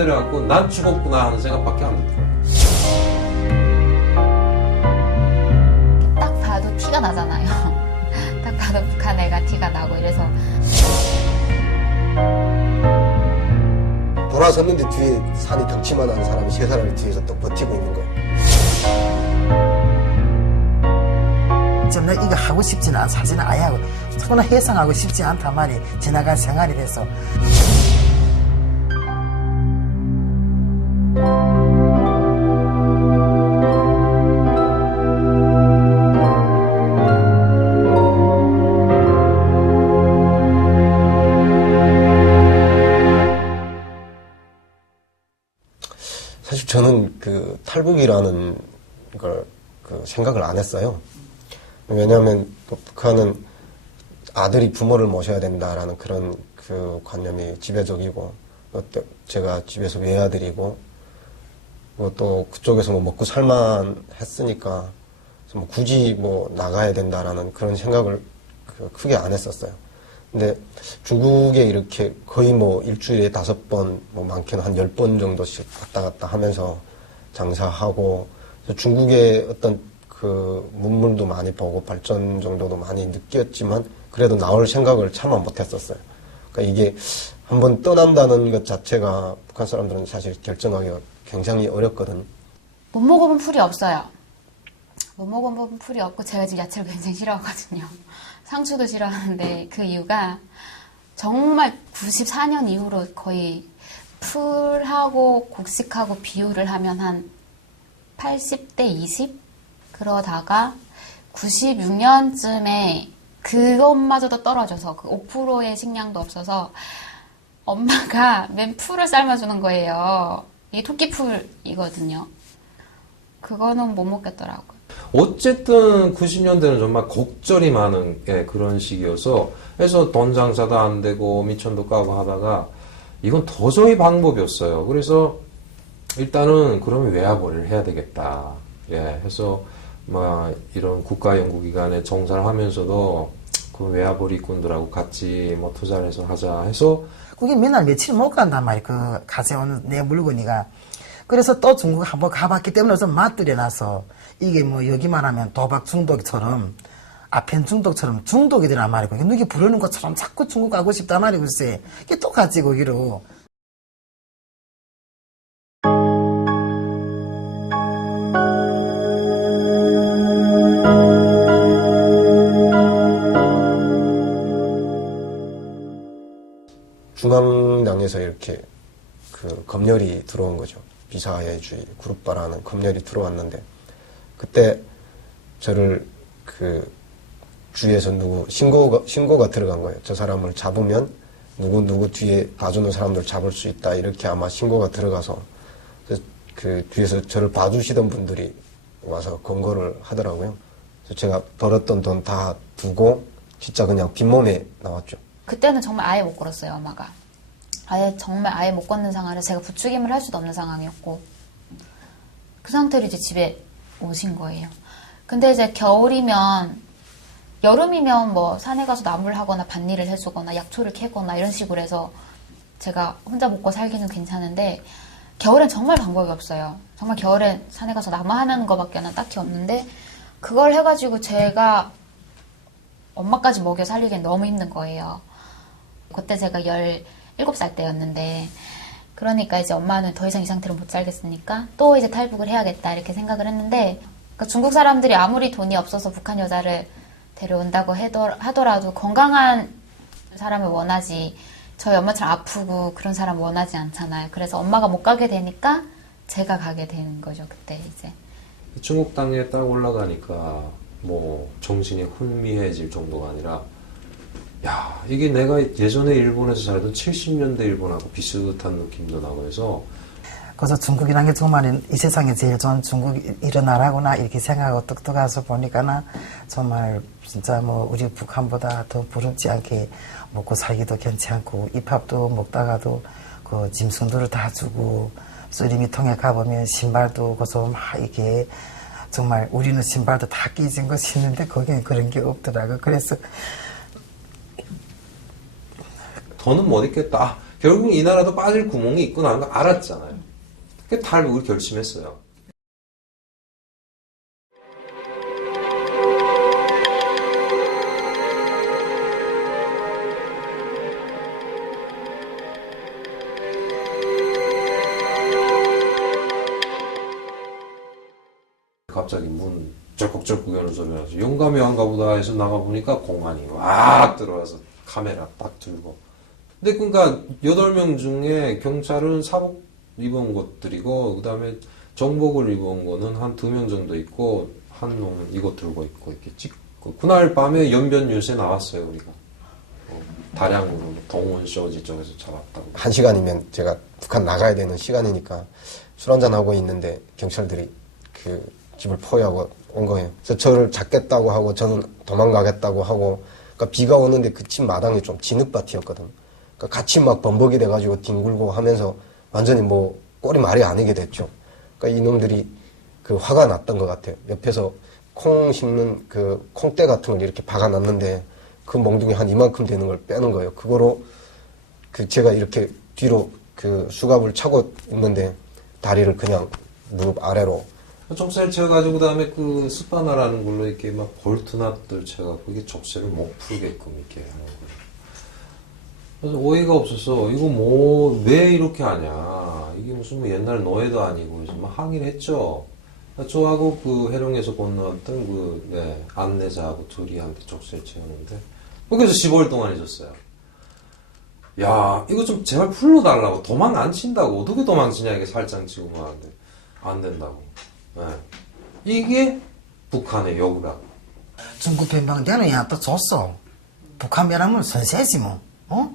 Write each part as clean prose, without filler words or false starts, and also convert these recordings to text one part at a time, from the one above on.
내려갖고 난 죽었구나 하는 생각밖에 안 들더라고요. 딱 봐도 티가 나잖아요. 딱 봐도 북한 애가 티가 나고 이래서. 돌아섰는데 뒤에 산이 덩치만한 사람이 세 사람이 뒤에서 또 버티고 있는 거예요. 좀 나 이거 하고 싶지는 않아. 사진은 아예 하고 조금나 해상하고 싶지 않단 말이 지나갈 생활이 돼서. 사실 저는 그 탈북이라는 걸 그 생각을 안 했어요. 왜냐하면 북한은 아들이 부모를 모셔야 된다라는 그런 그 관념이 지배적이고, 또 제가 집에서 외아들이고, 또 그쪽에서 뭐 먹고 살만 했으니까 뭐 굳이 뭐 나가야 된다라는 그런 생각을 크게 안 했었어요. 근데 중국에 이렇게 거의 뭐 일주일에 5번, 뭐 많게는 한 10번 정도씩 왔다 갔다 하면서 장사하고, 중국의 어떤 그 문물도 많이 보고 발전 정도도 많이 느꼈지만 그래도 나올 생각을 차마 못했었어요. 그러니까 이게 한번 떠난다는 것 자체가 북한 사람들은 사실 결정하기가 굉장히 어렵거든요. 못 먹어본 풀이 없어요. 못 먹어본 풀이 없고 제가 지금 야채를 굉장히 싫어하거든요. 상추도 싫어하는데 그 이유가 정말 94년 이후로 거의 풀하고 곡식하고 비율을 하면 한 80대 20? 그러다가 96년쯤에 그것마저도 떨어져서 그 5%의 식량도 없어서 엄마가 맨 풀을 삶아주는 거예요. 이게 토끼풀이거든요. 그거는 못 먹겠더라고요. 어쨌든 90년대는 정말 곡절이 많은 그런 시기여서 해서 돈 장사도 안 되고 미천도 까고 하다가 이건 도저히 방법이 없어요. 그래서 일단은 그러면 외화벌이를 해야 되겠다. 해서 막 이런 국가연구기관에 종사를 하면서도 그 외화벌이 군들하고 같이 뭐 투자를 해서 하자 해서 그게 맨날 며칠 못 간단 말이야. 그 가져오는 내 물건이가. 그래서 또 중국 한번 가봤기 때문에 좀 맛들여놔서 이게 뭐 여기만 하면 도박 중독처럼 아펜 중독처럼 중독이 되란 말이고 누기 부르는 것처럼 자꾸 중국 가고 싶단 말이고 글쎄 이게 똑같지 거기로. 중앙당에서 이렇게 그 검열이 들어온 거죠. 비사회주의 그룹바라는 검열이 들어왔는데 그때 저를 그 주위에서 누구 신고가 들어간 거예요. 저 사람을 잡으면 누구 뒤에 봐주는 사람들 잡을 수 있다 이렇게 아마 신고가 들어가서 그 뒤에서 저를 봐주시던 분들이 와서 검거를 하더라고요. 그래서 제가 벌었던 돈 다 두고 진짜 그냥 빈몸에 나왔죠. 그때는 정말 아예 못 걸었어요, 엄마가. 정말 아예 못 걷는 상황에서 제가 부추김을 할 수도 없는 상황이었고 그 상태로 이제 집에 오신 거예요. 근데 이제 겨울이면 여름이면 뭐 산에 가서 나무를 하거나 밭일을 해주거나 약초를 캐거나 이런 식으로 해서 제가 혼자 먹고 살기는 괜찮은데 겨울엔 정말 방법이 없어요. 정말 겨울엔 산에 가서 나무 하는 거밖에는 딱히 없는데 그걸 해가지고 제가 엄마까지 먹여 살리기엔 너무 힘든 거예요. 그때 제가 17살 때였는데 그러니까 이제 엄마는 더 이상 이 상태로 못 살겠으니까 또 이제 탈북을 해야겠다 이렇게 생각을 했는데 그러니까 중국 사람들이 아무리 돈이 없어서 북한 여자를 데려온다고 하더라도 건강한 사람을 원하지 저희 엄마처럼 아프고 그런 사람 원하지 않잖아요. 그래서 엄마가 못 가게 되니까 제가 가게 되는 거죠. 그때 이제 중국 땅에 딱 올라가니까 뭐 정신이 혼미해질 정도가 아니라 야 이게 내가 예전에 일본에서 살던 70년대 일본하고 비슷한 느낌도 나고 해서 그래서 중국이란 게 정말 이 세상에 제일 좋은 중국이 이런 나라구나 이렇게 생각하고 뚝뚝가서 보니까나 정말 진짜 뭐 우리 북한보다 더 부럽지 않게 먹고 살기도 괜찮고 입합도 먹다가도 그 짐승들을 다 주고 쓰리미 통에 가보면 신발도 거기서 막 이렇게 정말 우리는 신발도 다 끼진 것이 있는데 거기는 그런 게 없더라고. 그래서 더는 못 있겠다. 결국 이 나라도 빠질 구멍이 있구나 하는 거 알았잖아요. 그래서 탈북을 결심했어요. 갑자기 문 쩔컥쩔컥 여는 소리가 나서 영감이 한가 보다 해서 나가보니까 공안이 와 들어와서 카메라 딱 들고. 근데 그러니까 8명 중에 경찰은 사복 입은 것들이고 그다음에 정복을 입은 거는 한 2명 정도 있고 한 놈은 이거 들고 있고 이렇게 찍고 그날 밤에 연변 뉴스에 나왔어요 우리가. 다량으로 동원 쇼지 쪽에서 잡았다고. 1시간이면 제가 북한 나가야 되는 시간이니까 술 한잔하고 있는데 경찰들이 그 집을 포위하고 온 거예요. 그래서 저를 잡겠다고 하고 저는 도망가겠다고 하고 그러니까 비가 오는데 그 집 마당이 좀 진흙밭이었거든. 그러니까 같이 막 범벅이 돼가지고 뒹굴고 하면서 완전히 뭐 꼴이 말이 아니게 됐죠. 그러니까 이놈들이 그 화가 났던 것 같아요. 옆에서 콩 심는 그 콩대 같은 걸 이렇게 박아놨는데 그 몽둥이 한 이만큼 되는 걸 빼는 거예요. 그거로 그 제가 이렇게 뒤로 그 수갑을 차고 있는데 다리를 그냥 무릎 아래로 족쇄를 채워가지고 그다음에 그 스파나라는 걸로 이렇게 막 볼트낫들 채워가지고 그게 족쇄를 못 풀게끔 이렇게 하는 거예요. 그래서 오해가 없어서 이거 뭐 왜 이렇게 하냐 이게 무슨 뭐 옛날 노예도 아니고 그래서 막 항의를 했죠. 저하고 그 해룡에서 건너왔던 그 안내자하고 둘이 함께 족쇄를 채우는데 거기서 15일 동안 있었어요. 야 이거 좀 제발 풀러달라고 도망 안 친다고 어떻게 도망치냐 이게 살짝 치고 하는데 안 된다고. 네. 이게 북한의 요구라고. 중국 변방대는 야 또 줬어. 북한 멸하면 선세지 뭐. 어?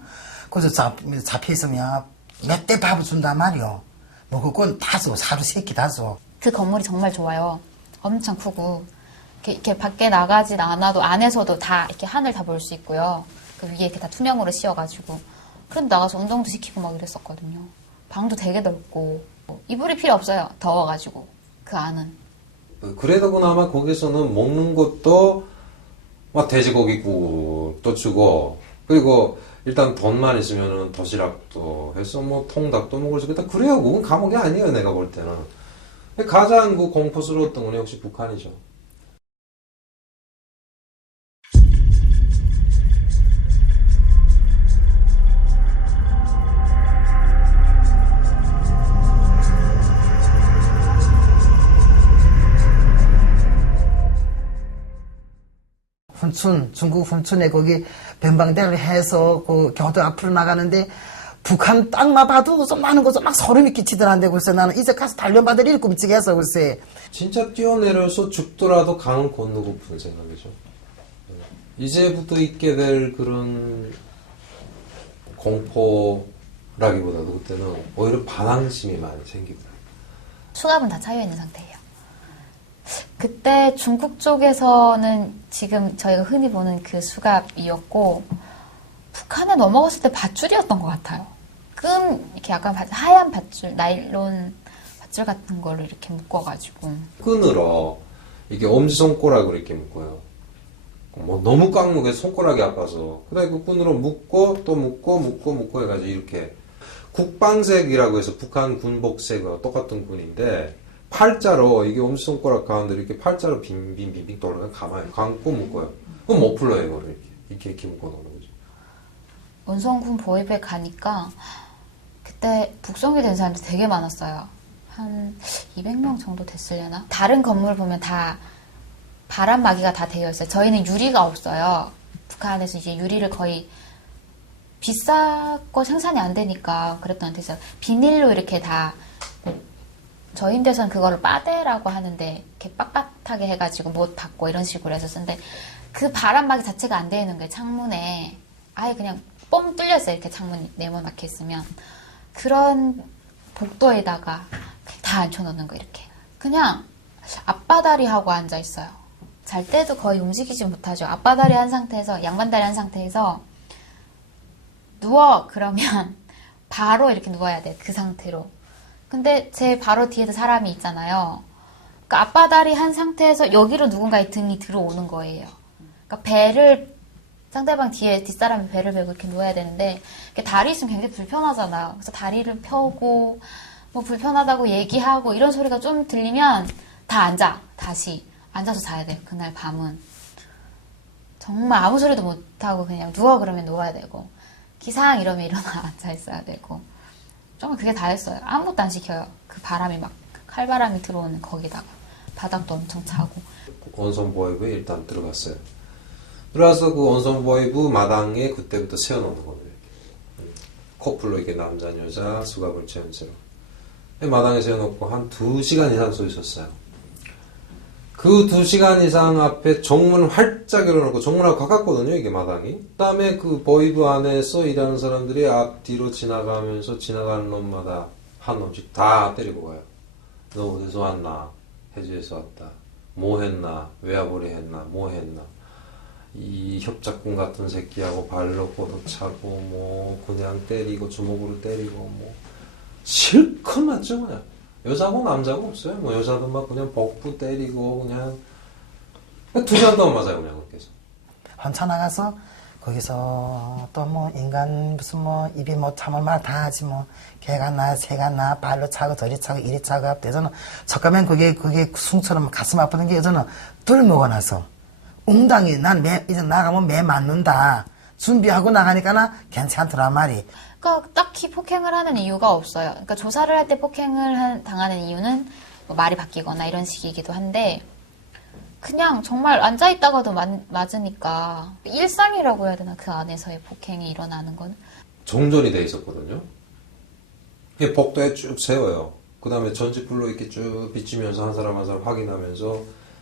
그래서 잡혀있으면 몇 대 밥을 준단 말이요. 뭐 그건 다 줘. 사루 세끼 다 줘. 그 건물이 정말 좋아요. 엄청 크고 이렇게 밖에 나가진 않아도 안에서도 다 이렇게 하늘 다 볼 수 있고요. 그 위에 이렇게 다 투명으로 씌워가지고 그런데 나가서 운동도 시키고 막 이랬었거든요. 방도 되게 넓고 이불이 필요 없어요. 더워가지고 그 안은. 그래도 그나마 거기서는 먹는 것도 막 돼지고기국도 주고 그리고 일단 돈만 있으면은 도시락도 해서 뭐 통닭도 먹을 수 있다. 그래요. 그건 감옥이 아니에요. 내가 볼 때는. 가장 그 공포스러웠던 건 역시 북한이죠. 훈춘, 중국 훈춘에 거기 변방대를 해서 그 교도 앞으로 나가는데 북한 땅만 봐도 좀 많은 거좀 막 소름이 끼치더란데 글쎄 나는 이제 가서 단련받을 일 꿈치겠어 글쎄. 진짜 뛰어내려서 죽더라도 강을 건너고픈 생각이죠. 이제부터 있게 될 그런 공포라기보다도 그때는 오히려 반항심이 많이 생기더라고요. 수갑은 다 차여 있는 상태예요. 그때 중국 쪽에서는 지금 저희가 흔히 보는 그 수갑이었고 북한에 넘어갔을 때 밧줄이었던 것 같아요. 이렇게 약간 하얀 밧줄, 나일론 밧줄 같은 거를 이렇게 묶어가지고 끈으로 이게 엄지손가락으로 이렇게 묶어요. 뭐 너무 꽉 묶어서 손가락이 아파서 그다음에 그 끈으로 묶고 또 묶고 해가지고 이렇게 국방색이라고 해서 북한 군복색과 똑같은 끈인데 팔자로 이게 엄지손가락 가운데 이렇게 팔자로 빙빙 돌아가 가만히 감고 묶어요. 그럼 못 풀러요 이거를 이렇게 묶어 놓는 거죠. 원성군 보입에 가니까 그때 북송이 된 사람들이 되게 많았어요. 한 200명 정도 됐으려나? 다른 건물 보면 다 바람막이가 다 되어 있어요. 저희는 유리가 없어요. 북한에서 이제 유리를 거의 비싸고 생산이 안 되니까 그랬던 것 같아서 비닐로 이렇게 다 저희 데서는 그거를 빠데라고 하는데 이렇게 빳빳하게 해가지고 못 닫고 이런 식으로 해서 쓰는데 그 바람막이 자체가 안 되어 있는 거예요. 창문에 아예 그냥 뻥 뚫려 있어요. 이렇게 창문이 네모나게 있으면 그런 복도에다가 다 앉혀놓는 거 이렇게 그냥 앞바다리 하고 앉아 있어요. 잘 때도 거의 움직이지 못하죠. 앞바다리 한 상태에서 양반다리 한 상태에서 누워 그러면 바로 이렇게 누워야 돼. 그 상태로. 근데 제 바로 뒤에도 사람이 있잖아요. 그러니까 앞바다리 한 상태에서 여기로 누군가의 등이 들어오는 거예요. 그러니까 배를 상대방 뒤에 뒷사람이 배를 베고 이렇게 누워야 되는데 이렇게 다리 있으면 굉장히 불편하잖아요. 그래서 다리를 펴고 뭐 불편하다고 얘기하고 이런 소리가 좀 들리면 다 앉아. 다시 앉아서 자야 돼요. 그날 밤은. 정말 아무 소리도 못하고 그냥 누워 그러면 누워야 되고 기상 이러면 일어나 앉아 있어야 되고 정말 그게 다였어요. 아무것도 안 시켜요. 그 바람이 막 칼바람이 들어오는 거기다가 바닥도 엄청 차고 원성 보이브에 일단 들어갔어요. 들어가서 그 원성 보이브 마당에 그때부터 세워놓는 겁니다. 커플로 이게 남자 여자 수갑을 채운 채로 마당에 세워놓고 한 2시간 이상 서 있었어요. 그 2시간 이상 앞에 정문을 활짝 열어놓고 정문하고 가깝거든요, 이게 마당이. 그 다음에 그 보이브 안에서 일하는 사람들이 앞뒤로 지나가면서 지나가는 놈마다 한 놈씩 다 때리고 가요. 너 어디서 왔나? 해주에서 왔다. 뭐 했나? 외화벌이 했나? 뭐 했나? 이 협작꾼 같은 새끼하고 발로 꼬독 차고 뭐 그냥 때리고 주먹으로 때리고 뭐 실컷 맞죠 그냥. 여자고 남자고 없어요. 뭐 여자도 막 그냥 복부 때리고 그냥 2시간 동안 맞아요 그냥 그렇게 해서. 헌차 나가서 거기서 또 뭐 인간 무슨 뭐 입이 뭐 참을 말 다 하지 뭐 개가 나 새가 나 발로 차고 저리 차고 이리 차고 합대 저는 첫가면 그게 숭처럼 가슴 아프는 게 저는 둘 먹어놔서 웅당이 난 이제 나가면 매 맞는다 준비하고 나가니까나 괜찮더라 말이. 그러니까 딱히 폭행을 하는 이유가 없어요. 그러니까 조사를 할 때 폭행을 당하는 이유는 뭐 말이 바뀌거나 이런 식이기도 한데 그냥 정말 앉아있다가도 맞으니까 일상이라고 해야 되나 그 안에서의 폭행이 일어나는 건 정전이 돼 있었거든요. 이게 복도에 쭉 세워요. 그 다음에 전지불로 이렇게 쭉 비치면서 한 사람 한 사람 확인하면서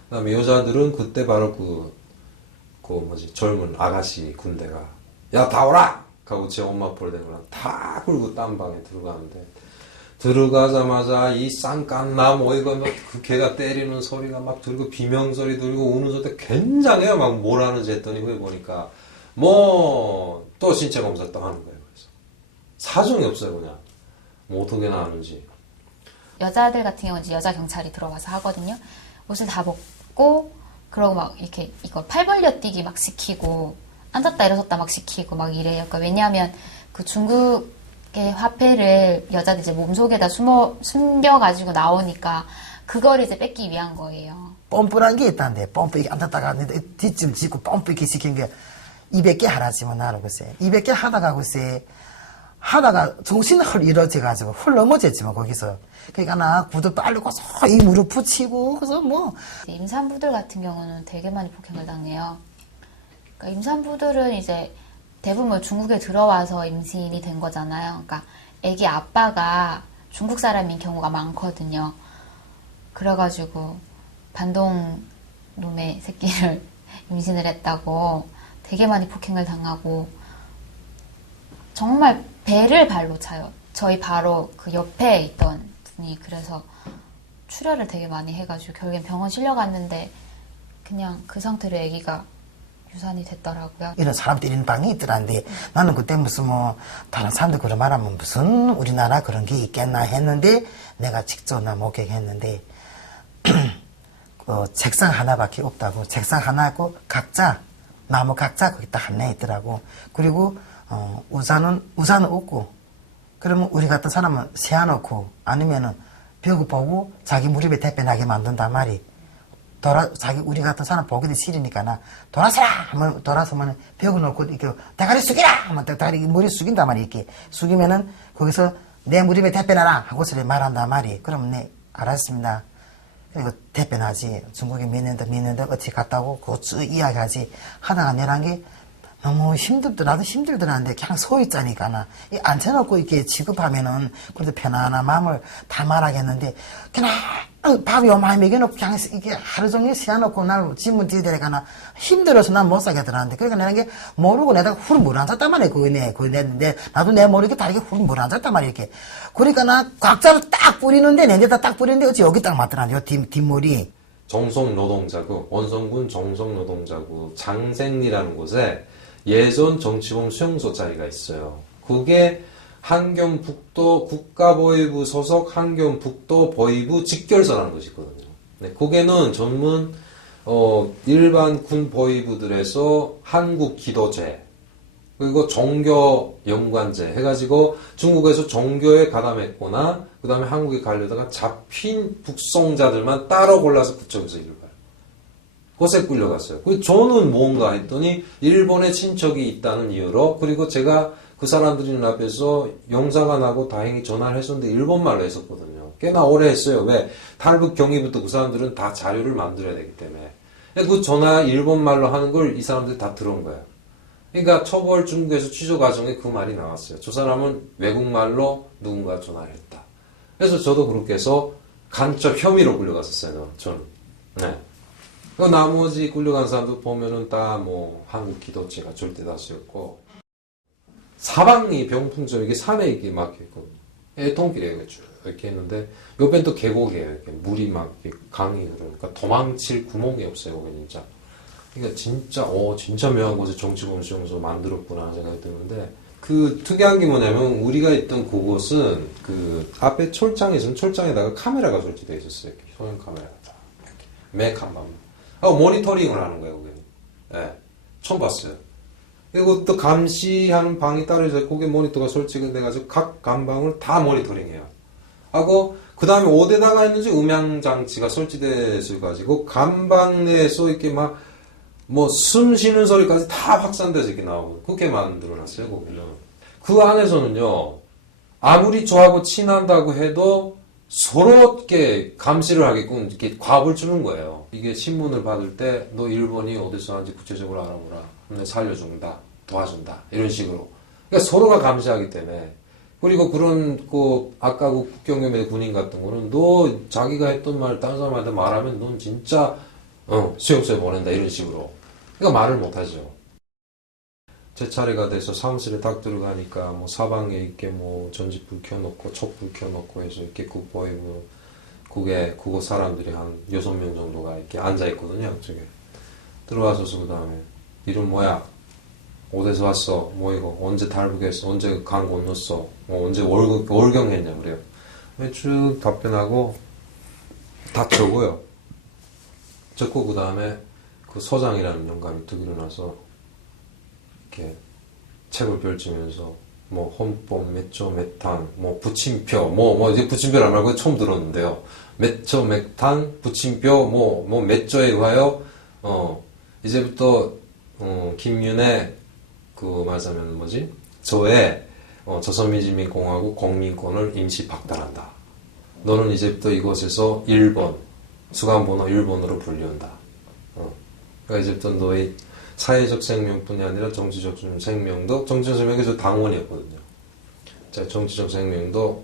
그 다음에 여자들은 그때 바로 그 젊은 아가씨 군대가 야 다 오라! 하고 제 엄마 폴대를 다 끌고 딴 방에 들어가는데 들어가자마자 이 쌍깐나 뭐 이거 막 그 개가 때리는 소리가 막 들고 비명소리 들고 우는 소리 굉장해요. 막 뭐라는지 했더니 후에 보니까 뭐 또 신체 검사 또 하는 거예요. 그래서 사정이 없어요 그냥 뭐 어떻게 나왔는지. 여자들 같은 경우는 이제 여자 경찰이 들어와서 하거든요. 옷을 다 벗고 그러고 막 이렇게 이거 팔 벌려 뛰기 막 시키고 앉았다 일어섰다 막 시키고 막 이래요. 그러니까 왜냐하면 그 중국의 화폐를 여자들 이제 몸속에다 숨겨가지고 나오니까 그걸 이제 뺏기 위한 거예요. 뻔뻔한 게 있다는데 뻔뻔 이렇게 앉았다가 뒷짐 짓고 뻔뻔 이렇게 시킨 게 200개 하라지 뭐 나로 글쎄 200개 하다가 글쎄 하다가 정신을 잃어져가지고 훌 넘어졌지 뭐 거기서. 그러니까 나 구두 빨리 가서 이 무릎 붙이고 그래서 뭐 임산부들 같은 경우는 되게 많이 폭행을 당해요. 그러니까 임산부들은 이제 대부분 중국에 들어와서 임신이 된 거잖아요. 그러니까 아기 아빠가 중국 사람인 경우가 많거든요. 그래가지고 반동 놈의 새끼를 임신을 했다고 되게 많이 폭행을 당하고 정말 배를 발로 차요. 저희 바로 그 옆에 있던 분이 그래서 출혈을 되게 많이 해가지고 결국엔 병원 실려갔는데 그냥 그 상태로 아기가 유산이 됐더라고요. 이런 사람 때리는 방이 있더란데 나는 그때 무슨 뭐 다른 사람들 그런 말하면 무슨 우리나라 그런 게 있겠나 했는데 내가 직접 나 목격했는데 책상 하나밖에 없다고. 책상 하나 있고 각자 나무 각자 거기다 하나 있더라고. 그리고 우산은 없고 그러면 우리 같은 사람은 세워놓고 아니면은 벽을 보고 자기 무릎에 대변하게 만든단 말이. 우리 같은 사람 보기도 싫으니까 돌아서라 하면 돌아서면 벽을 놓고 이렇게 대가리 숙이라 하면 대가리 머리 숙인단 말이 이렇게 숙이면은 거기서 내 무릎에 대변하라 하고서 말한단 말이. 그러면 네 알았습니다. 그리고 대변하지. 중국에 믿는데 어떻게 갔다고 그거 쭉 이야기하지. 하다가 내란 게 너무 나도 힘들더란데 그냥 서 있자니까 앉혀놓고 이렇게 지급하면은 그래도 편안한 마음을 다 말하겠는데 그냥 밥 요만히 먹여놓고 그냥 이게 하루 종일 세워놓고 날 짐을 뒤대니까 힘들어서 난 못 사겠더란데. 그러니까 내가 이게 모르고 내가 훌 물 앉았단 말이야. 나도 내 머리에 다르게 훌 물 앉았단 말이야. 이렇게. 그러니까 나 각자를 딱 뿌리는데 내 데다 딱 뿌리는데 어찌 여기 딱 맞더란데. 요 뒷머리. 정성노동자구 원성군 정성노동자구 장생리라는 곳에 예전 정치범 수용소 자리가 있어요. 그게 한경북도 국가보위부 소속 한경북도 보위부 직결소라는 것이 있거든요. 네, 거기는 전문 일반 군 보위부들에서 한국 기도제, 그리고 종교 연관제 해가지고 중국에서 종교에 가담했거나 그 다음에 한국에 가려다가 잡힌 북송자들만 따로 골라서 그쪽에서 일을 봐요. 곳에 끌려갔어요. 그 저는 뭔가 했더니 일본에 친척이 있다는 이유로, 그리고 제가 그 사람들이 앞에서 영사관하고 다행히 전화를 했었는데 일본말로 했었거든요. 꽤나 오래 했어요. 왜? 탈북 경위부터 그 사람들은 다 자료를 만들어야 되기 때문에. 그 전화 일본말로 하는 걸 이 사람들이 다 들은 거예요. 그러니까 초벌 중국에서 취조 과정에 그 말이 나왔어요. 저 사람은 외국말로 누군가 전화를 했다. 그래서 저도 그렇게 해서 간첩 혐의로 끌려갔었어요. 저는. 네. 그 나머지 끌려간 사람들 보면은 다 뭐 한국 기도체가 절대 다수였고, 사방이 병풍처럼 이게 산에 이렇게 막혀있거든요. 애통길에 이렇게 했는데, 옆엔 또 계곡이에요. 이렇게 물이 막 이렇게 강이 흐르니까 도망칠 구멍이 없어요. 거기 진짜. 그러니까 진짜 묘한 곳에 정치범수용소 만들었구나 생각이 드는데, 그 특이한 게 뭐냐면, 우리가 있던 그곳은 그 앞에 철장에 있으면 철장에다가 카메라가 설치되어 있었어요. 이렇게 소형 카메라가 다. 이렇게. 매 칸만. 모니터링을 하는 거예요, 거기는. 예. 처음 봤어요. 그리고 또 감시하는 방이 따로 있어요. 거기에 모니터가 설치가 돼가지고 각 감방을 다 모니터링해요. 하고, 그 다음에 어디다가 있는지 음향장치가 설치되어 있어가지고, 감방 내에서 이렇게 막, 숨 쉬는 소리까지 다 확산돼서 이렇게 나오고, 그렇게 만들어놨어요, 거기는. 그 안에서는요, 아무리 저하고 친한다고 해도 서로 이렇게 감시를 하게끔 이렇게 과업을 주는 거예요. 이게 신문을 받을 때, 너 일본이 어디서 하는지 구체적으로 알아보라. 내 살려준다, 도와준다, 이런 식으로. 그러니까 서로가 감시하기 때문에. 그리고 그런, 아까 그 국경염의 군인 같은 거는, 너 자기가 했던 말 다른 사람한테 말하면 넌 진짜, 수용소에 보낸다, 이런 식으로. 그러니까 말을 못 하죠. 제 차례가 돼서 사무실에 딱 들어가니까, 사방에 이렇게 전지불 켜놓고, 촛불 켜놓고 해서 이렇게 그곳 사람들이 한 6명 정도가 이렇게 앉아있거든요, 저쪽에. 들어와서서 그 다음에, 이름 뭐야? 어디서 왔어? 뭐 이거? 언제 탈북했어? 언제 강 건넜어? 언제 월경했냐? 그래요. 쭉 답변하고, 다 적어요. 적고, 그 다음에 그 소장이라는 영감이 뚝 일어나서, 이렇게 책을 펼치면서, 헌법, 몇조, 몇탄, 부침표, 이제 부침표란 말고 처음 들었는데요. 몇조, 몇탄, 부침표, 몇 조에 의하여, 이제부터, 김윤의, 말하자면 저의, 조선민주주의공화국 공민권을 임시 박탈한다. 너는 이제부터 이곳에서 1번, 수감번호 1번으로 분류한다. 그러니까 이제부터 너의 사회적 생명뿐이 아니라 정치적 생명도, 정치적 생명이 저 당원이었거든요. 자, 정치적 생명도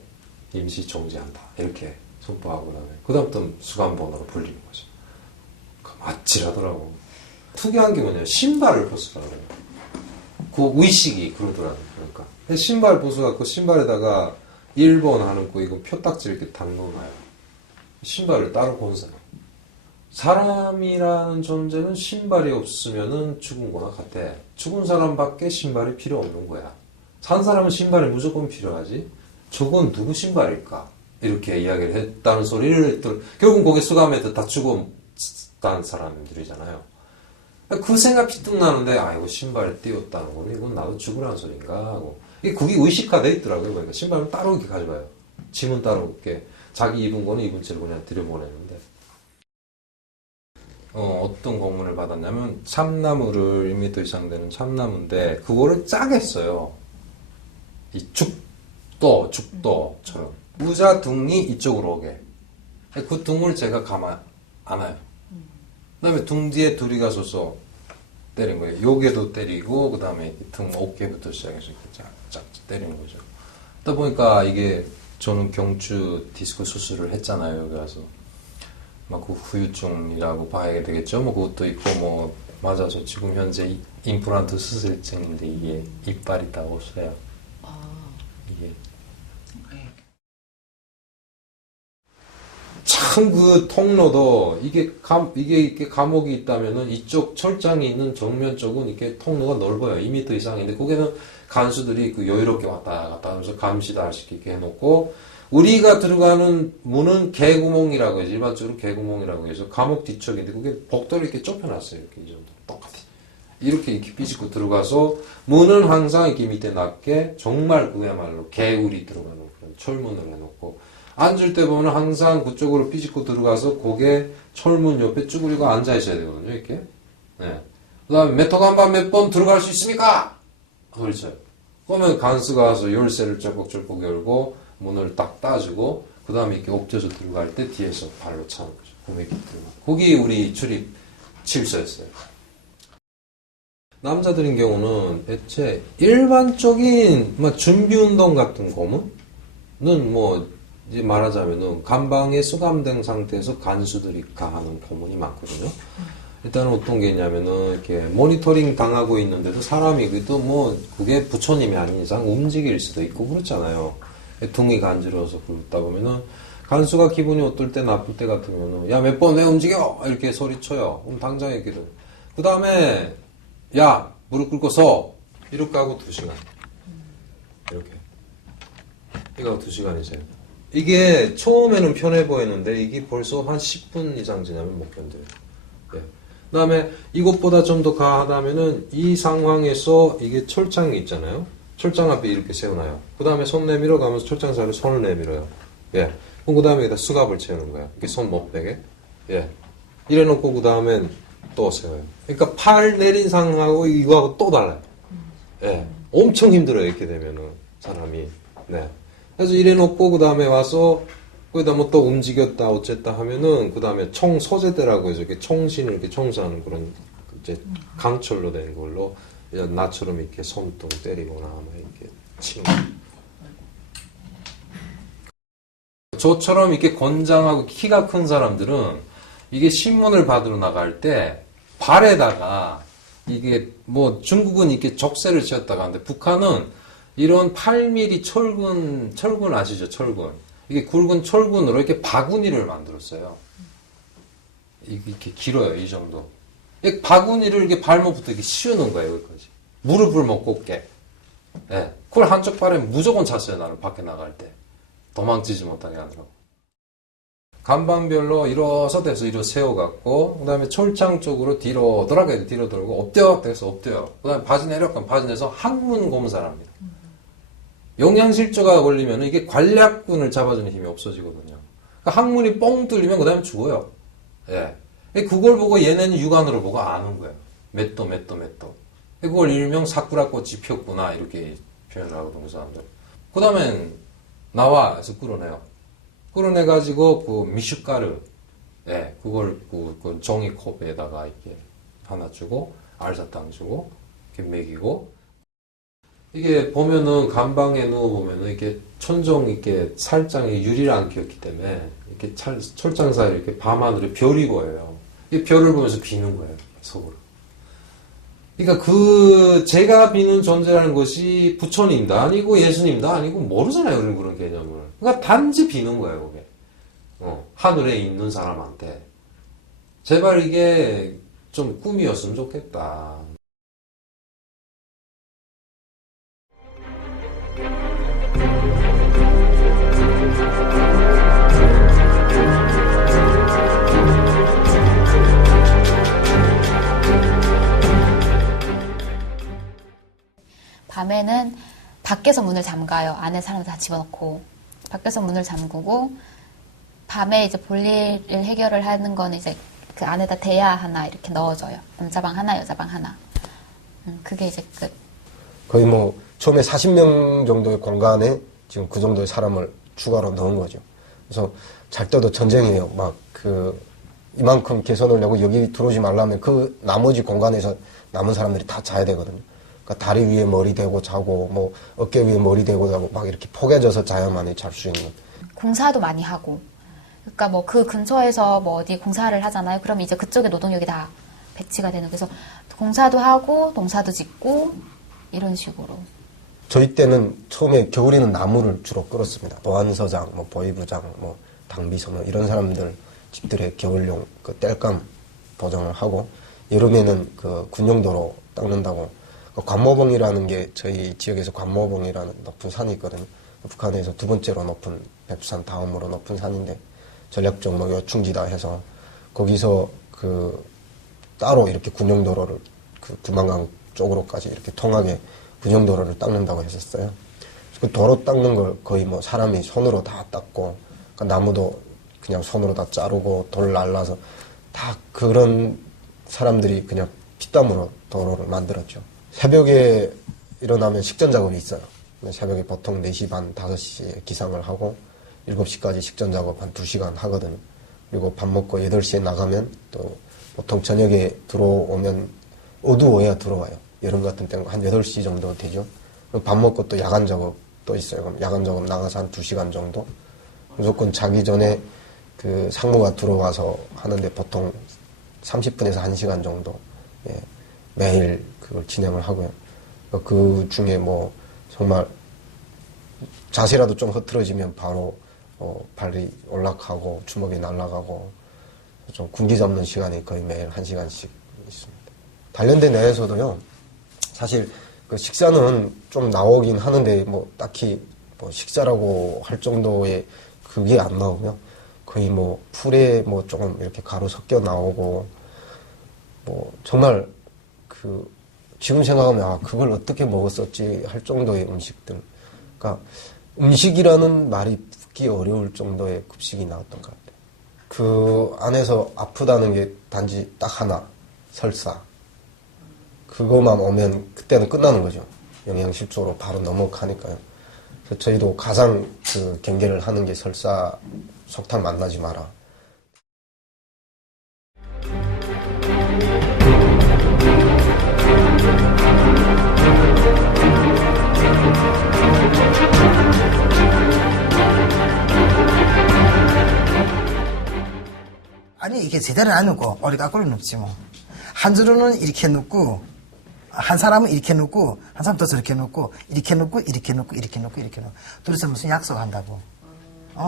임시 정지한다. 이렇게 선포하고 그다음부터 수감번호로 불리는 거죠. 아찔하더라고. 특이한 게 뭐냐면 신발을 벗으라고 그래요. 그 의식이 그러더라고요. 그러니까 신발 벗어갖고 신발에다가 1번 하는 거 이거 표딱지 이렇게 딱 넣어놔요. 신발을 따로 벗어요. 사람이라는 존재는 신발이 없으면은 죽은 거나 같아. 죽은 사람밖에 신발이 필요 없는 거야. 산 사람은 신발이 무조건 필요하지. 저건 누구 신발일까? 이렇게 이야기를 했다는 소리를 결국 거기 수감해도 다 죽었다는 사람들이잖아요. 그 생각이 뚝 나는데, 이거 신발 띄웠다는 거는 이건 나도 죽으라는 소린가 하고. 그게 의식화되어 있더라고요. 그러니까 신발은 따로 이렇게 가져가요. 짐은 따로 이렇게 자기 입은 거는 입은 채로 그냥 들여보내는데. 어떤 공문을 받았냐면 참나무를 1m 이상 되는 참나무인데 그거를 짜게 했어요. 이 죽도처럼 의자 등이 이쪽으로 오게. 그 등을 제가 가만 안아요. 그 다음에 등 뒤에 둘이 가서서 때린 거예요. 여기에도 때리고 그 다음에 등 어깨부터 시작해서 이렇게 쫙 때리는 거죠. 그러다 보니까 이게 저는 경추 디스크 수술을 했잖아요. 여기 와서 그 후유증이라고 봐야 되겠죠. 그것도 있고 맞아서 지금 현재 임플란트 수술 중인데 이게 이빨이 다 없어요. 이게 참 그 통로도 이게 이렇게 감옥이 있다면은 이쪽 철장이 있는 정면 쪽은 이렇게 통로가 넓어요. 2m 이상인데 거기는 간수들이 여유롭게 왔다 갔다 하면서 감시도 할 수 있게 해놓고 우리가 들어가는 문은 개구멍이라고 해서 일반적으로 개구멍이라고 해서 감옥 뒤쪽인데 그게 복도를 이렇게 좁혀놨어요. 이렇게 이 정도 똑같이 이렇게 삐집고 들어가서 문은 항상 이렇게 밑에 낮게 정말 그야말로 개울이 들어가는 그런 철문을 해놓고 앉을 때 보면 항상 그쪽으로 삐집고 들어가서 고개 철문 옆에 쭈그리고 앉아 있어야 되거든요. 이렇게. 네. 그다음에 메토간반 몇 번 들어갈 수 있습니까? 그렇죠. 그러면 간수가 와서 열쇠를 쩔컥쩔컥 열고 문을 딱 따주고 그 다음에 이렇게 엎져서 들어갈 때 뒤에서 발로 차는 거죠. 그럼 이렇게 들어가. 거기 우리 출입 칠서였어요. 남자들인 경우는 대체 일반적인 준비운동 같은 고문은 뭐 이제 말하자면은 감방에 수감된 상태에서 간수들이 가하는 고문이 많거든요. 일단은 어떤 게 있냐면은 이렇게 모니터링 당하고 있는데도 사람이 그래도 뭐 그게 부처님이 아닌 이상 움직일 수도 있고 그렇잖아요. 등이 간지러워서 그러다 보면은 간수가 기분이 어떨 때 나쁠 때 같으면은 야 몇 번 왜 움직여 이렇게 소리쳐요. 그럼 당장 얘기를. 그 다음에 야 무릎 꿇고 서 이렇게 하고 2시간 이렇게 이거 2시간이세요. 이게 처음에는 편해 보이는데 이게 벌써 한 10분 이상 지나면 못 견뎌요. 예. 그 다음에 이것보다 좀 더 가하다면은 이 상황에서 이게 철장이 있잖아요. 철장 앞에 이렇게 세워놔요. 그 다음에 손 내밀어 가면서 철장 사이로 손을 내밀어요. 예. 그럼 그 다음에 여기다 수갑을 채우는 거야. 이렇게 손 못 빼게. 예. 이래 놓고 그 다음엔 또 세워요. 그러니까 팔 내린 상황하고 이거하고 또 달라요. 예. 엄청 힘들어요. 이렇게 되면은 사람이. 네. 그래서 이래 놓고 그 다음에 와서 거기다 뭐 또 움직였다 어쨌다 하면은 그 다음에 총 소재대라고 해서 이렇게 총신을 이렇게 청소하는 그런 이제 강철로 된 걸로 나처럼 이렇게 손등 때리거나 뭐 이렇게 치는 거. 저처럼 이렇게 건장하고 키가 큰 사람들은 이게 신문을 받으러 나갈 때 발에다가 이게 뭐 중국은 이렇게 적세를 지었다가 하는데 북한은 이런 8mm 철근 아시죠? 철근. 이게 굵은 철근으로 이렇게 바구니를 만들었어요. 이렇게 길어요, 이 정도. 이 바구니를 이렇게 발목부터 이렇게 씌우는 거예요, 여기까지. 무릎을 못 꿇게. 예. 그걸 한쪽 발에 무조건 찼어요, 나는 밖에 나갈 때. 도망치지 못하게 하느라고. 간방별로 일어서대서 이로 세워갖고, 그 다음에 철창 쪽으로 뒤로 돌아가야 돼, 뒤로 돌고, 엎드려, 돼서 엎드려. 그 다음에 바지 내려가면 바지 내서 항문 검사랍니다. 영양실조가 걸리면 이게 관략근을 잡아주는 힘이 없어지거든요. 그러니까 항문이 뻥 뚫리면 그 다음에 죽어요. 예. 그걸 보고 얘네는 육안으로 보고 아는 거예요. 몇 도. 그걸 일명 사쿠라꽃이 폈구나 이렇게 표현을 하거든요, 그 사람들. 그 다음엔 나와 해서 끌어내요. 끌어내가지고 그 미숫가루, 예, 그걸 그 종이컵에다가 이렇게 하나 주고 알사탕 주고 이렇게 먹이고. 이게 보면은 간방에 누워보면은 이렇게 천정 이렇게 살짝이 유리를 안 꼈기 때문에 이렇게 철장 사이에 이렇게 밤하늘에 별이 보여요. 이 별을 보면서 비는 거예요, 속으로. 그러니까 제가 비는 존재라는 것이 부처님도 아니고 예수님도 아니고 모르잖아요, 우리는 그런 개념을. 그러니까 단지 비는 거예요, 그게. 하늘에 있는 사람한테. 제발 이게 좀 꿈이었으면 좋겠다. 밤에는 밖에서 문을 잠가요. 안에 사람 다 집어넣고. 밖에서 문을 잠그고, 밤에 이제 볼일을 해결을 하는 거는 이제 그 안에다 대야 하나 이렇게 넣어줘요. 남자방 하나, 여자방 하나. 그게 이제 끝. 거의 뭐, 처음에 40명 정도의 공간에 지금 그 정도의 사람을 추가로 넣은 거죠. 그래서 잘 때도 전쟁이에요. 막 이만큼 개선을 내고 여기 들어오지 말라면 그 나머지 공간에서 남은 사람들이 다 자야 되거든요. 그러니까 다리 위에 머리 대고 자고 뭐 어깨 위에 머리 대고 자고 막 이렇게 포개져서 자야만이 잘 수 있는. 공사도 많이 하고. 그러니까 뭐 그 근처에서 뭐 어디 공사를 하잖아요. 그럼 이제 그쪽에 노동력이 다 배치가 되는. 그래서 공사도 하고 농사도 짓고 이런 식으로. 저희 때는 처음에 겨울에는 나무를 주로 끌었습니다. 보안서장, 뭐 보위부장, 뭐 당비서 뭐 이런 사람들 집들의 겨울용 그 땔감 보정을 하고 여름에는 그 군용도로 닦는다고. 관모봉이라는 게 저희 지역에서 관모봉이라는 높은 산이 있거든요. 북한에서 두 번째로 높은 백두산 다음으로 높은 산인데 전략적 뭐 요충지다 해서 거기서 그 따로 이렇게 군용도로를 그 두만강 쪽으로까지 이렇게 통하게 군용도로를 닦는다고 했었어요. 그 도로 닦는 걸 거의 뭐 사람이 손으로 다 닦고 그 나무도 그냥 손으로 다 자르고 돌 날라서 다 그런 사람들이 그냥 피땀으로 도로를 만들었죠. 새벽에 일어나면 식전 작업이 있어요. 새벽에 보통 4시 반, 5시에 기상을 하고 7시까지 식전 작업 한 2시간 하거든요. 그리고 밥 먹고 8시에 나가면 또 보통 저녁에 들어오면 어두워야 들어와요. 여름 같은 때는 한 8시 정도 되죠. 밥 먹고 또 야간 작업도 있어요. 그럼 야간 작업 나가서 한 2시간 정도. 무조건 자기 전에 그 상무가 들어와서 하는데 보통 30분에서 1시간 정도 예, 매일 그걸 진행을 하고요. 그 중에 뭐 정말 자세라도 좀 흐트러지면 바로 발이 올라가고 주먹이 날아가고 좀 군기 잡는 시간이 거의 매일 1시간씩 있습니다. 단련대 내에서도요. 사실 그 식사는 좀 나오긴 하는데 뭐 딱히 뭐 식사라고 할 정도의 그게 안 나오고요. 거의 뭐 풀에 뭐 조금 이렇게 가루 섞여 나오고 뭐 정말 그 지금 생각하면 아 그걸 어떻게 먹었었지 할 정도의 음식들. 그러니까 음식이라는 말이 붙기 어려울 정도의 급식이 나왔던 것 같아요. 그 안에서 아프다는 게 단지 딱 하나 설사. 그거만 오면 그때는 끝나는 거죠. 영양실조로 바로 넘어가니까요. 그래서 저희도 가장 그 경계를 하는 게 설사 석탄 만나지 마라. 아니 이게 제대로 안 넣고 우리가 꼴을 넣지 뭐. 한 줄은 이렇게 넣고 한 사람은 이렇게 넣고 한 사람 또 저렇게 넣고 이렇게 넣고 이렇게 넣고 이렇게 넣고 이렇게 넣고 둘이서 무슨 약속한다고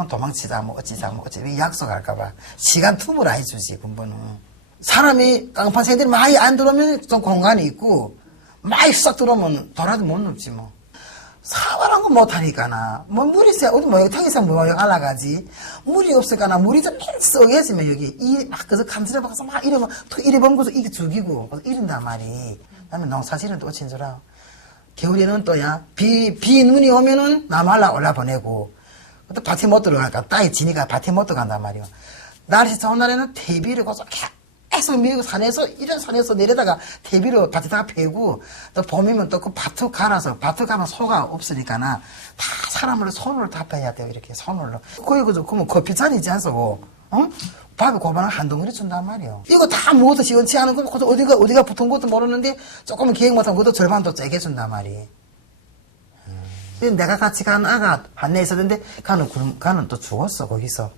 도망치자 뭐 어찌자 뭐 어찌 왜 약속할까봐 시간 틈을 아예 주지 근본은 사람이 깡판 새들이 많이 안 들어오면 좀 공간이 있고 많이 싹 들어오면 돌아도 못 넣지 뭐 사과란 거 못하니까나 뭐 물이 있어야 어디 목욕탕에서 뭐 올라가지 물이 없으니까나 물이 좀 썩여지면 여기 이 막 그래서 감스레 박아서 막 이러면 또 이래 범고서 이게 죽이고 이런단 말이 그다음에 농사지는 또 어찌인 줄 알아 겨울에는 또야 눈이 오면은 나말라 올라 보내고 또 밭에 못 들어가니까 땅이 지니까 밭에 못 들어간단 말이야 날씨 좋은 날에는 대비를 거서 계속 밀고 산에서 이런 산에서 내려다가 대비로 밭에다가 패고 또 봄이면 또 그 밭을 갈아서 밭을 가면 소가 없으니까나 다 사람으로 손으로 다 빼야 돼요 이렇게 손으로 거기 그러면 커피잔이지 않소 밥에 고반을 한 덩어리 준단 말이에요 이거 다 모두 시원치 않은 거 어디가 붙은 것도 모르는데 조금은 기억 못하면 그것도 절반도 째게 준단 말이에요 내가 같이 간 아가 반내에 있었는데 가는 또 죽었어 거기서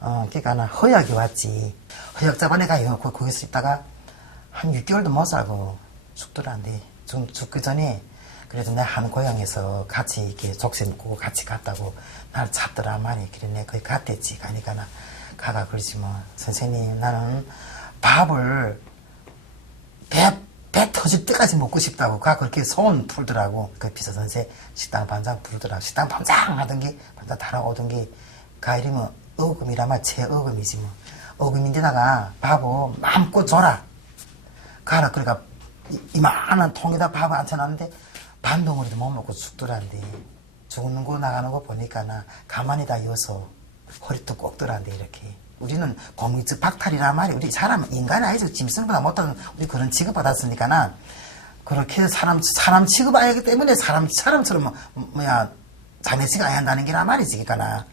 그러니까 나 허약이 왔지. 허약 자반에 가요. 거기서 있다가 한 6개월도 못 살고 죽더란데. 죽기 전에 그래도 내 한 고향에서 같이 이렇게 족쇄 묶고 같이 갔다고 나를 찾더란 말이. 그래 내가 거기 갔댔지. 가니까 나 가가 그러지 뭐 선생님 나는 밥을 배 터질 때까지 먹고 싶다고 가 그렇게 소원 풀더라고. 그 비서선생 식당 반장 부르더라고. 식당 반장 하던 게 반장 달아오던 게 가 이러면 어금이라면 최어금이지 뭐. 어금인데다가 밥을 마음껏 줘라. 가라. 그러니까 이만한 통에다 밥을 앉혀놨는데 반덩어리도 못 먹고 죽더란데. 죽는 거 나가는 거 보니까 나 가만히 다 이어서 허리도 꺾더란데 이렇게. 우리는 공익적 박탈이란 말이 우리 사람은 인간이 아니죠. 짐승보다 못하는 우리 그런 취급받았으니까 나 그렇게 사람 취급하기 때문에 사람처럼 자매식 안 한다는 게란 말이지. 그러니까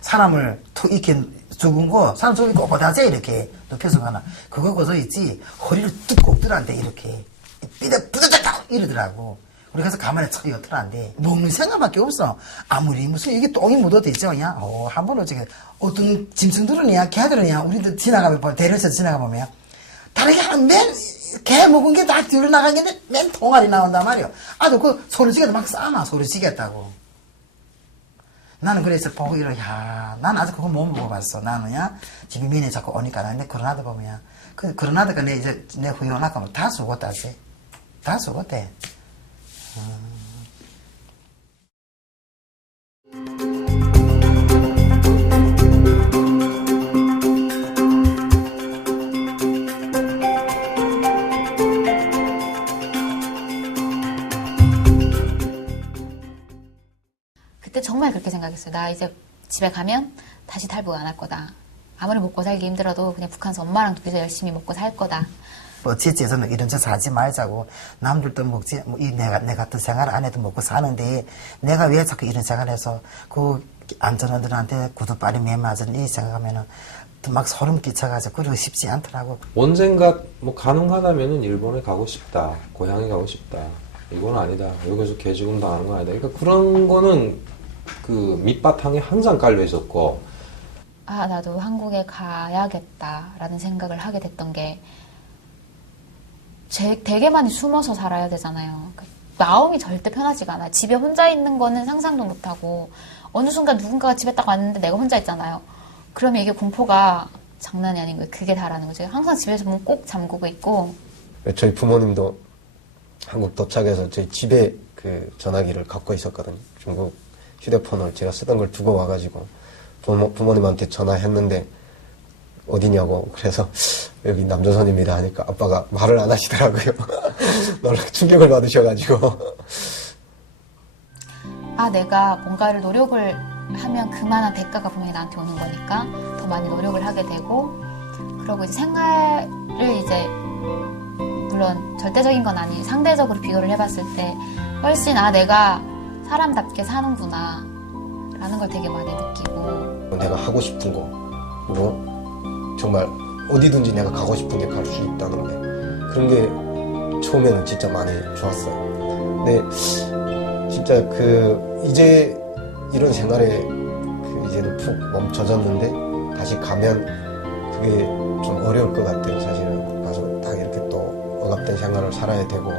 사람을 이렇게 죽은 거, 사람 죽은 거 보다지 이렇게 눕혀서 가나. 그거 거서 있지, 허리를 뚝 꺾더란데, 이렇게. 부드덕 이러더라고. 우리 가서 가만히 쳐였더란데. 먹는 생각밖에 없어. 아무리 무슨 이게 똥이 묻어도 있죠, 그냥. 한 번 어떻게, 어떤 짐승들은야, 개들은야, 우리들 지나가면, 대려서 지나가보면, 다르게 개 먹은 게 다 뒤로 나가겠는데, 맨 통알이 나온단 말이야. 아주 그 소리지게도 막 싸마, 소리지겠다고. 나는 그래서 보고 난 아직 그거 못 먹어봤어. 나는야, 집이 미네 자꾸 오니까. 근데 그러나다 보면, 그러나다가 내 후연하면 다 죽었다지. 다 죽었대. 그때 정말 그렇게 생각했어요. 나 이제 집에 가면 다시 탈북 안 할 거다. 아무리 먹고 살기 힘들어도 그냥 북한에서 엄마랑 둘이서 열심히 먹고 살 거다. 어찌어찌해서는 이런 짓 하지 말자고. 남들도 먹지, 내 같은 생활 안 해도 먹고 사는데, 내가 왜 자꾸 이런 생활해서, 안전원들한테 구두발이 매맞은 이 생각하면은, 또 막 소름 끼쳐가지고, 그러고 싶지 않더라고. 언젠가 뭐 가능하다면은 일본에 가고 싶다, 고향에 가고 싶다. 이건 아니다. 여기서 개죽음 당하는 건 아니다. 그러니까 그런 거는 그 밑바탕에 항상 깔려 있었고, 아, 나도 한국에 가야겠다라는 생각을 하게 됐던 게, 되게 많이 숨어서 살아야 되잖아요. 마음이 절대 편하지가 않아요. 집에 혼자 있는 거는 상상도 못하고, 어느 순간 누군가가 집에 딱 왔는데 내가 혼자 있잖아요. 그러면 이게 공포가 장난이 아닌 거예요. 그게 다라는 거죠. 항상 집에서 문 꼭 잠그고 있고. 저희 부모님도 한국 도착해서 저희 집에 그 전화기를 갖고 있었거든요. 중국 휴대폰을 제가 쓰던 걸 두고 와가지고 부모님한테 전화했는데 어디냐고. 그래서 여기 남조선입니다 하니까 아빠가 말을 안 하시더라고요. 놀라 충격을 받으셔가지고. 아, 내가 뭔가를 노력을 하면 그만한 대가가 분명히 나한테 오는 거니까 더 많이 노력을 하게 되고, 그러고 이제 생활을 이제 물론 절대적인 건 아니, 상대적으로 비교를 해봤을 때 훨씬 내가 사람답게 사는구나 라는 걸 되게 많이 느끼고, 내가 하고 싶은 거, 그리고 정말 어디든지 내가 가고 싶은 데 갈 수 있다는 게, 그런 게 처음에는 진짜 많이 좋았어요. 근데 진짜 이제 이런 생활에 이제는 푹 멈춰졌는데 다시 가면 그게 좀 어려울 것 같아요. 사실은 가서 딱 이렇게 또 억압된 생활을 살아야 되고,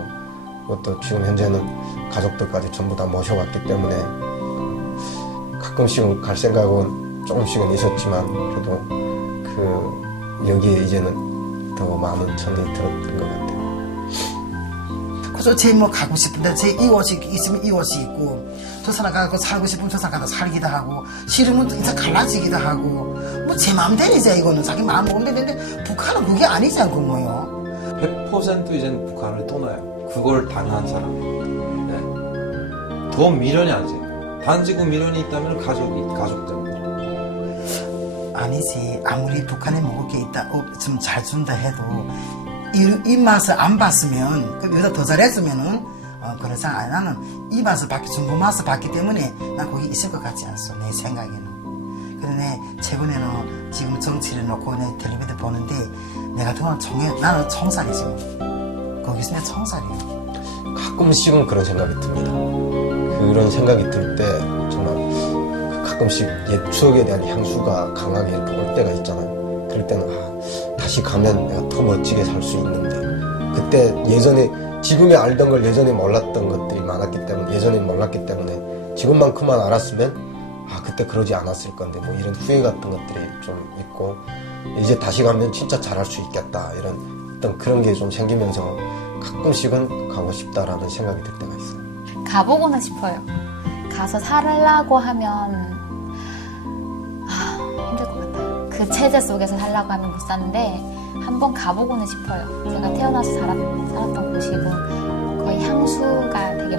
그것도 지금 현재는 가족들까지 전부 다 모셔왔기 때문에 가끔씩은 갈 생각은 조금씩은 있었지만, 그래도 여기에 이제는 더 많은 정이 들었던 것 같아요. 그래서 제 가고 싶은데 제 이 옷이 있으면 이 옷이 있고, 저 사람 가고 살고 싶으면 저 사람 가서 살기도 하고, 싫으면 진짜 갈라지기도 하고, 제 마음대로죠. 이거는 자기 마음 먹으면 되는데, 북한은 그게 아니지 않고 뭐요. 100% 이제는 북한을 떠나요. 그걸 당한 사람. 네. 더 미련이 안 돼. 단지 그 미련이 있다면 가족 때문에. 아니지. 아무리 북한에 먹을 게 있다, 좀 잘 준다 해도, 이 맛을 안 봤으면, 여기다 더 잘했으면은, 그런 생각 아니. 나는 이 맛을 봤기, 중국 맛을 봤기 때문에 난 거기 있을 것 같지 않소. 내 생각에는. 그런데 최근에는 지금 정치를 놓고 내 텔레비전 보는데, 내가 동안 나는 청산이지 뭐. 거기서 내 청산이야. 가끔씩은 그런 생각이 듭니다. 그런 생각이 들 때 정말 가끔씩 옛 추억에 대한 향수가 강하게 이렇게 올 때가 있잖아요. 그럴 때는 다시 가면 내가 더 멋지게 살 수 있는데, 그때 예전에 지금에 알던 걸 예전에 몰랐던 것들이 많았기 때문에, 예전에 몰랐기 때문에 지금만큼만 알았으면 그때 그러지 않았을 건데, 뭐 이런 후회 같은 것들이 좀 있고, 이제 다시 가면 진짜 잘할 수 있겠다, 이런 어떤 그런 게 좀 생기면서 가끔씩은 가고 싶다라는 생각이 들 때가 있어요. 가보고는 싶어요. 가서 살려고 하면 힘들 것 같아요. 그 체제 속에서 살려고 하면 못 사는데 한번 가보고는 싶어요. 제가 태어나서 살았던 곳이고 거의 향수가 되게